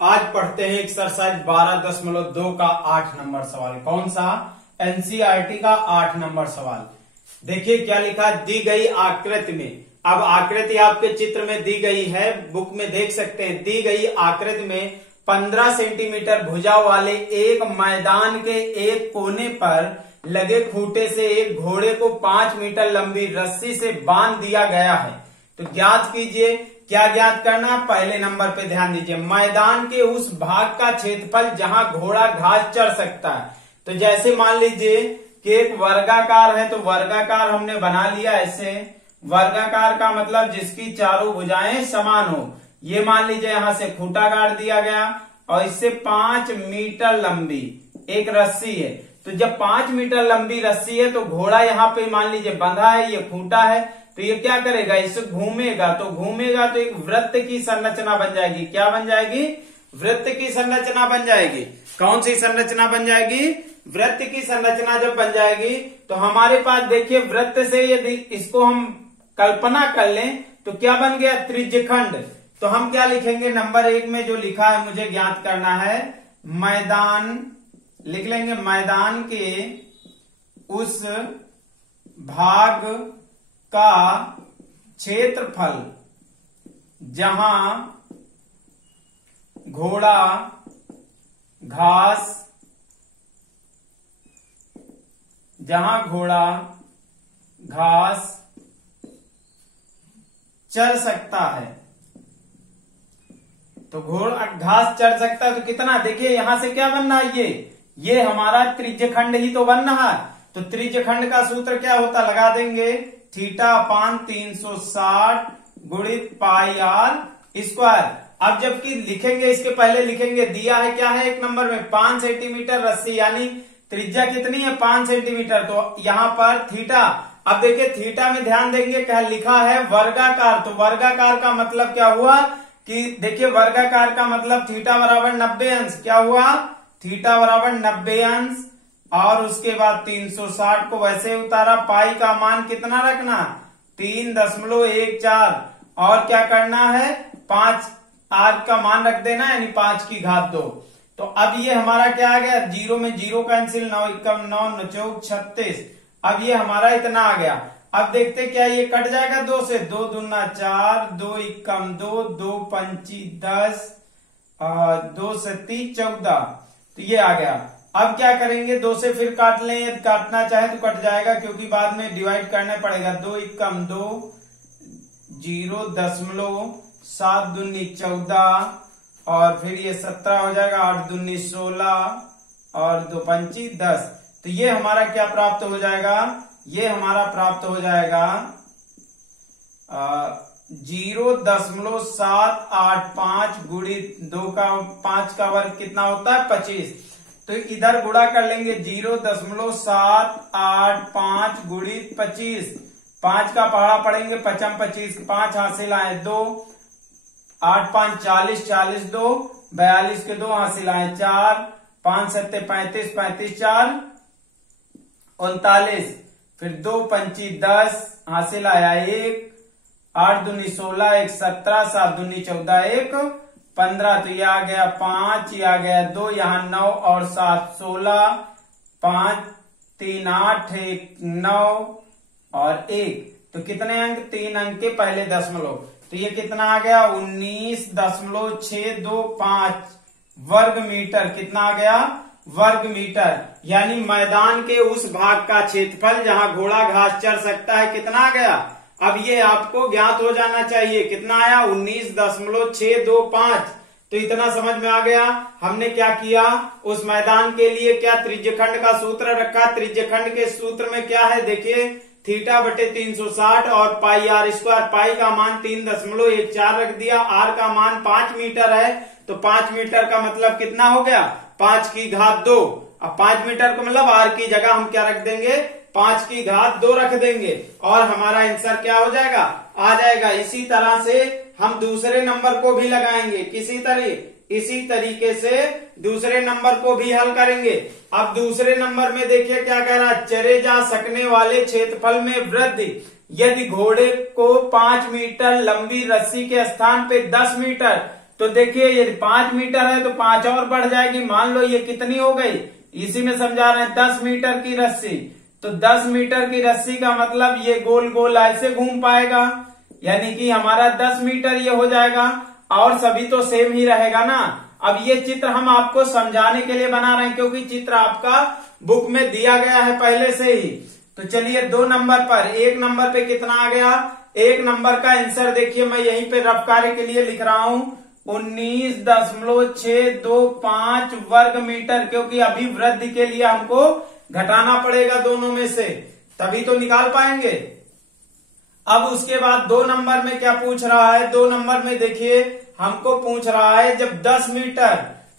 आज पढ़ते हैं एक्सरसाइज 12.2 का 8 नंबर सवाल। कौन सा? एनसीईआरटी का 8 नंबर सवाल। देखिए क्या लिखा, दी गई आकृति में। अब आकृति आपके चित्र में दी गई है, बुक में देख सकते हैं। दी गई आकृति में 15 सेंटीमीटर भुजा वाले एक मैदान के एक कोने पर लगे खूंटे से एक घोड़े को 5 मीटर लंबी रस्सी से बांध दिया गया है। तो ज्ञात कीजिए, क्या ज्ञात करना? पहले नंबर पे ध्यान दीजिए, मैदान के उस भाग का क्षेत्रफल जहां घोड़ा घास चढ़ सकता है। तो जैसे मान लीजिए कि एक वर्गाकार है, तो वर्गाकार हमने बना लिया ऐसे। वर्गाकार का मतलब जिसकी चारों भुजाएं समान हो। ये मान लीजिए यहां से खूंटा गाड़ दिया गया और इससे 5 मीटर लंबी एक रस्सी है। तो जब 5 मीटर लंबी रस्सी है तो घोड़ा यहाँ पे मान लीजिए बंधा है, ये खूंटा है, तो ये क्या करेगा? इसे घूमेगा। तो घूमेगा तो एक वृत्त की संरचना बन जाएगी। क्या बन जाएगी? वृत्त की संरचना बन जाएगी। कौन सी संरचना बन जाएगी? वृत्त की संरचना जब बन जाएगी तो हमारे पास देखिए वृत्त से यदि इसको हम कल्पना कर लें तो क्या बन गया? त्रिज्यखंड। तो हम क्या लिखेंगे? नंबर 1 में जो लिखा है मुझे ज्ञात करना है, मैदान लिख लेंगे। मैदान के उस भाग का क्षेत्रफल जहां घोड़ा घास चढ़ सकता है। तो घोड़ा घास चढ़ सकता है तो कितना? देखिए यहां से क्या बन रहा है? ये हमारा त्रिज्यखंड ही तो बन रहा है। तो त्रिज्यखंड का सूत्र क्या होता? लगा देंगे θ/360 गुणित पाई आर स्क्वायर। अब जबकि लिखेंगे, इसके पहले लिखेंगे, दिया है क्या है एक नंबर में 5 सेंटीमीटर रस्सी, यानी त्रिज्या कितनी है? 5 सेंटीमीटर। तो यहाँ पर थीटा, अब देखिए थीटा में ध्यान देंगे, क्या लिखा है? वर्गाकार। तो वर्गाकार का मतलब क्या हुआ कि देखिए वर्गाकार का मतलब थीटा बराबर 90 अंश। क्या हुआ? थीटा बराबर 90 अंश। और उसके बाद 360 को वैसे उतारा। पाई का मान कितना रखना? 3.14। और क्या करना है? 5 आर का मान रख देना, यानी 5 की घात 2। तो अब ये हमारा क्या आ गया? 0 में 0 कैंसिल, 9 एकम 9, 9 चौक 36। अब ये हमारा इतना आ गया। अब देखते क्या ये कट जाएगा 2 से? 2 दूना 4, 2 एकम 2, 2 पंची 10, 2 सत्ती 14। तो ये आ गया। अब क्या करेंगे? 2 से फिर काट लें, यदि काटना चाहे तो कट जाएगा क्योंकि बाद में डिवाइड करना पड़ेगा। 2 एकम 2, 0.7 दूनी 14 और फिर ये 17 हो जाएगा, 8 दूनी 16 और 2 पंची 10। तो ये हमारा क्या प्राप्त हो जाएगा? ये हमारा प्राप्त हो जाएगा 0.785 गुणित 2 का 5 का वर्ग कितना होता है? 25। तो इधर गुणा कर लेंगे, 0.785 गुणित 25। 5 का पहाड़ा पड़ेंगे, 5 25, 5 हासिल आए 2, 8 5 40, 40 2, 42 के 2 हासिल आए 4, 5 7 35, 35 4 39, फिर 2 पंची 10 हासिल आया 1, 8 दूनी 16, 1 17, 7 दूनी 14, 1 15। तो ये आ गया 5, ये आ गया 2, यहाँ 9 और 7 16, 5 3 8, 1 9 और 1। तो कितने अंक? 3 अंक के पहले दशमलव। तो ये कितना आ गया? 19.625 वर्ग मीटर। कितना आ गया? वर्ग मीटर। यानी मैदान के उस भाग का क्षेत्रफल जहां घोड़ा घास चढ़ सकता है कितना आ गया? अब ये आपको ज्ञात हो जाना चाहिए। कितना आया? 19.625। तो इतना समझ में आ गया। हमने क्या किया? उस मैदान के लिए क्या त्रिज्यखंड का सूत्र रखा? त्रिज्यखंड के सूत्र में क्या है? देखिए θ/360 और पाई आर स्क्वायर। पाई का मान 3.14 रख दिया, आर का मान 5 मीटर है, तो 5 मीटर का मतलब कितना हो गया? 5 की घात 2। अब 5 मीटर को मतलब आर की जगह हम क्या रख देंगे? 5 की घात 2 रख देंगे और हमारा आंसर क्या हो जाएगा? आ जाएगा। इसी तरह से हम दूसरे नंबर को भी लगाएंगे। इसी तरीके से दूसरे नंबर को भी हल करेंगे। अब दूसरे नंबर में देखिए क्या कह रहा है? चरे जा सकने वाले क्षेत्रफल में वृद्धि यदि घोड़े को 5 मीटर लंबी रस्सी के स्थान पे 10 मीटर तो देखिए यदि 5 मीटर है तो 5 और बढ़ जाएगी। मान लो ये कितनी हो गई, इसी में समझा रहे हैं 10 मीटर की रस्सी। तो 10 मीटर की रस्सी का मतलब ये गोल गोल ऐसे घूम पाएगा, यानी कि हमारा 10 मीटर ये हो जाएगा। और सभी तो सेम ही रहेगा ना। अब ये चित्र हम आपको समझाने के लिए बना रहे हैं, क्योंकि चित्र आपका बुक में दिया गया है पहले से ही। तो चलिए 2 नंबर पर, 1 नंबर पे कितना आ गया, 1 नंबर का आंसर देखिए मैं यहीं पे रफ कार्य के लिए लिख रहा हूं 19.625 वर्ग मीटर, क्योंकि अभी वृद्धि के लिए हमको घटाना पड़ेगा दोनों में से, तभी तो निकाल पाएंगे। अब उसके बाद 2 नंबर में क्या पूछ रहा है, 2 नंबर में देखिए हमको पूछ रहा है जब 10 मीटर,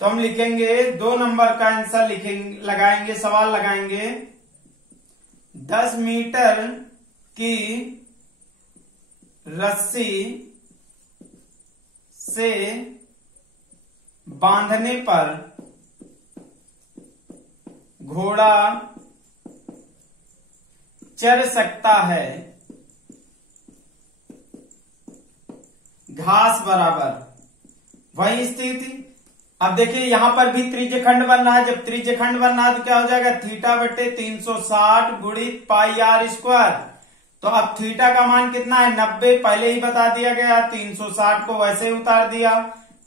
तो हम लिखेंगे 2 नंबर का आंसर लिखेंगे, लगाएंगे, सवाल लगाएंगे 10 मीटर की रस्सी से बांधने पर घोड़ा चढ़ सकता है घास बराबर वही स्थिति। अब देखिए यहां पर भी त्रिज्यखंड बन रहा है, जब त्रिज्यखंड बन रहा है तो क्या हो जाएगा, थीटा बटे 360 गुणित पाई आर स्क्वायर। तो अब थीटा का मान कितना है 90, पहले ही बता दिया गया, 360 को वैसे ही उतार दिया।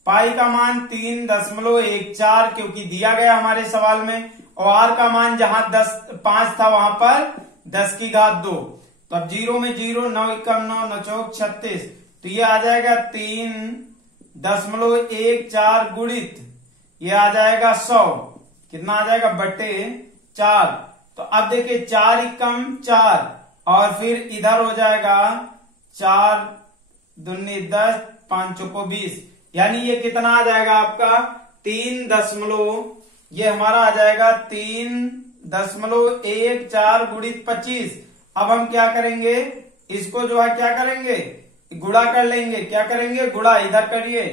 पाई का मान 3.14 क्योंकि दिया गया हमारे सवाल में, और आर का मान जहां 5 था वहां पर 10 की घात 2। तो अब 0 में 0, 9 एकम 9, 9 चौक 36, तो ये आ जाएगा 3.14 गुणित ये आ जाएगा 100, कितना आ जाएगा बटे 4। तो अब देखिए 4 एकम 4 और फिर इधर हो जाएगा 4 दूनी 10, 5 चौको 20, यानी ये कितना आ जाएगा आपका 3 ये हमारा आ जाएगा 3.14 गुणित 25। अब हम क्या करेंगे, इसको जो है क्या करेंगे, गुणा कर लेंगे। क्या करेंगे, गुणा, इधर करिए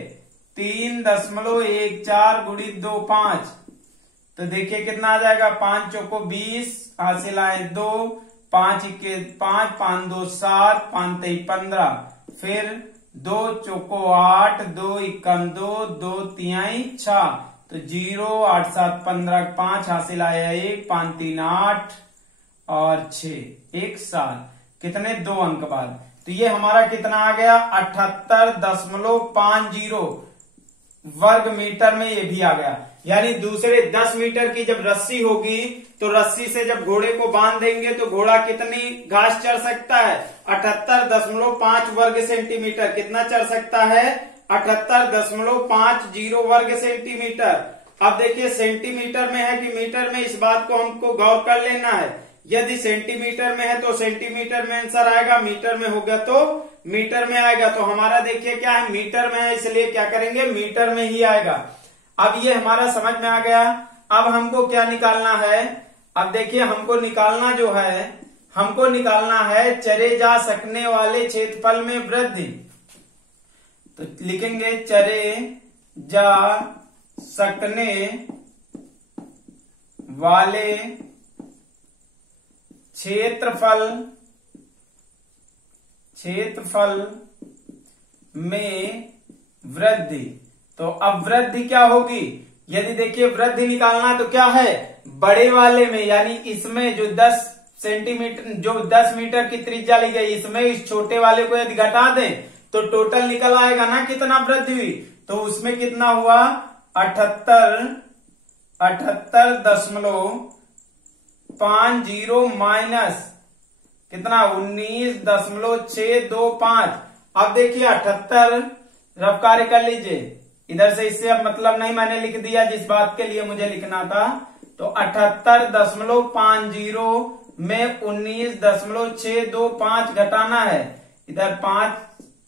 3.14 गुणित 2 5, तो देखिए कितना आ जाएगा 5 चौको 20, हासिल आए 2, 5 इक्के 5, 5 2 7, 5 3 15, फिर 2 चौको 8, 2 इक्कम 2, 2 तिहाई 6, तो 0 8 7 15 5, हासिल आया 1, 5 3 8 और 6, 1 7, कितने 2 अंक बाद। तो ये हमारा कितना आ गया 78.50 वर्ग मीटर में ये भी आ गया। यानी दूसरे 10 मीटर की जब रस्सी होगी तो रस्सी से जब घोड़े को बांध देंगे तो घोड़ा कितनी घास चढ़ सकता है, 78.5 वर्ग सेंटीमीटर। कितना चढ़ सकता है, 78.50 वर्ग सेंटीमीटर। अब देखिए सेंटीमीटर में है कि मीटर में, इस बात को हमको गौर कर लेना है। यदि सेंटीमीटर में है तो सेंटीमीटर में आंसर आएगा, मीटर में होगा तो मीटर में आएगा। तो हमारा देखिए क्या है, मीटर में है, इसलिए क्या करेंगे, मीटर में ही आएगा। अब ये हमारा समझ में आ गया। अब हमको क्या निकालना है, अब देखिए हमको निकालना जो है, हमको निकालना है चरे जा सकने वाले क्षेत्रफल में वृद्धि। तो लिखेंगे चरे जा सकने वाले क्षेत्रफल में वृद्धि। तो अब वृद्धि क्या होगी, यदि देखिए वृद्धि निकालना तो क्या है, बड़े वाले में, यानी इसमें जो 10 सेंटीमीटर, जो 10 मीटर की त्रिज्या ली गई, इसमें इस छोटे वाले को यदि घटा दें तो टोटल निकल आएगा ना कितना वृद्धि हुई। तो उसमें कितना हुआ 78.50 माइनस कितना 19.625। अब देखिए 78 रफ कार्य कर लीजिए, इधर से इससे अब मतलब नहीं, मैंने लिख दिया जिस बात के लिए मुझे लिखना था। तो 78.50 में 19.625 घटाना है, इधर 5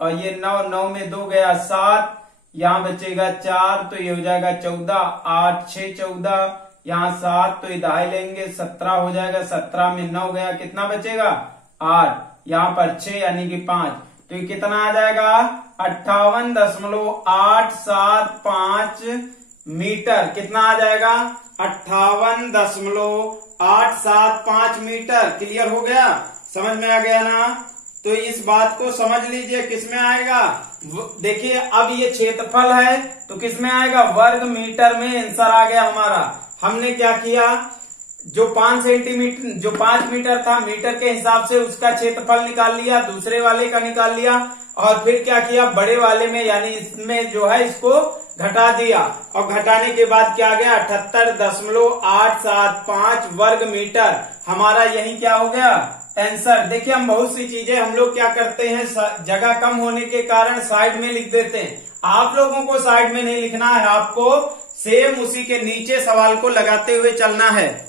और ये 9, 9 में 2 गया 7, यहाँ बचेगा 4, तो ये हो जाएगा 14, 8 6 14, यहाँ 7 तो इधर लेंगे 17 हो जाएगा, 17 में 9 गया, कितना बचेगा 8, यहाँ पर 6 यानी कि 5, तो ये कितना आ जाएगा 58.875 मीटर। कितना आ जाएगा 58.875 मीटर। क्लियर हो गया, समझ में आ गया ना। तो इस बात को समझ लीजिए किसमें आएगा। देखिए अब ये क्षेत्रफल है तो किसमें आएगा, वर्ग मीटर में आंसर आ गया हमारा। हमने क्या किया, जो 5 सेंटीमीटर जो 5 मीटर था मीटर के हिसाब से उसका क्षेत्रफल निकाल लिया, दूसरे वाले का निकाल लिया और फिर क्या किया, बड़े वाले में यानी इसमें जो है इसको घटा दिया और घटाने के बाद क्या गया 78.875 वर्ग मीटर। हमारा यही क्या हो गया आंसर। देखिए हम बहुत सी चीजें हम लोग क्या करते हैं, जगह कम होने के कारण साइड में लिख देते हैं। आप लोगों को साइड में नहीं लिखना है, आपको सेम उसी के नीचे सवाल को लगाते हुए चलना है।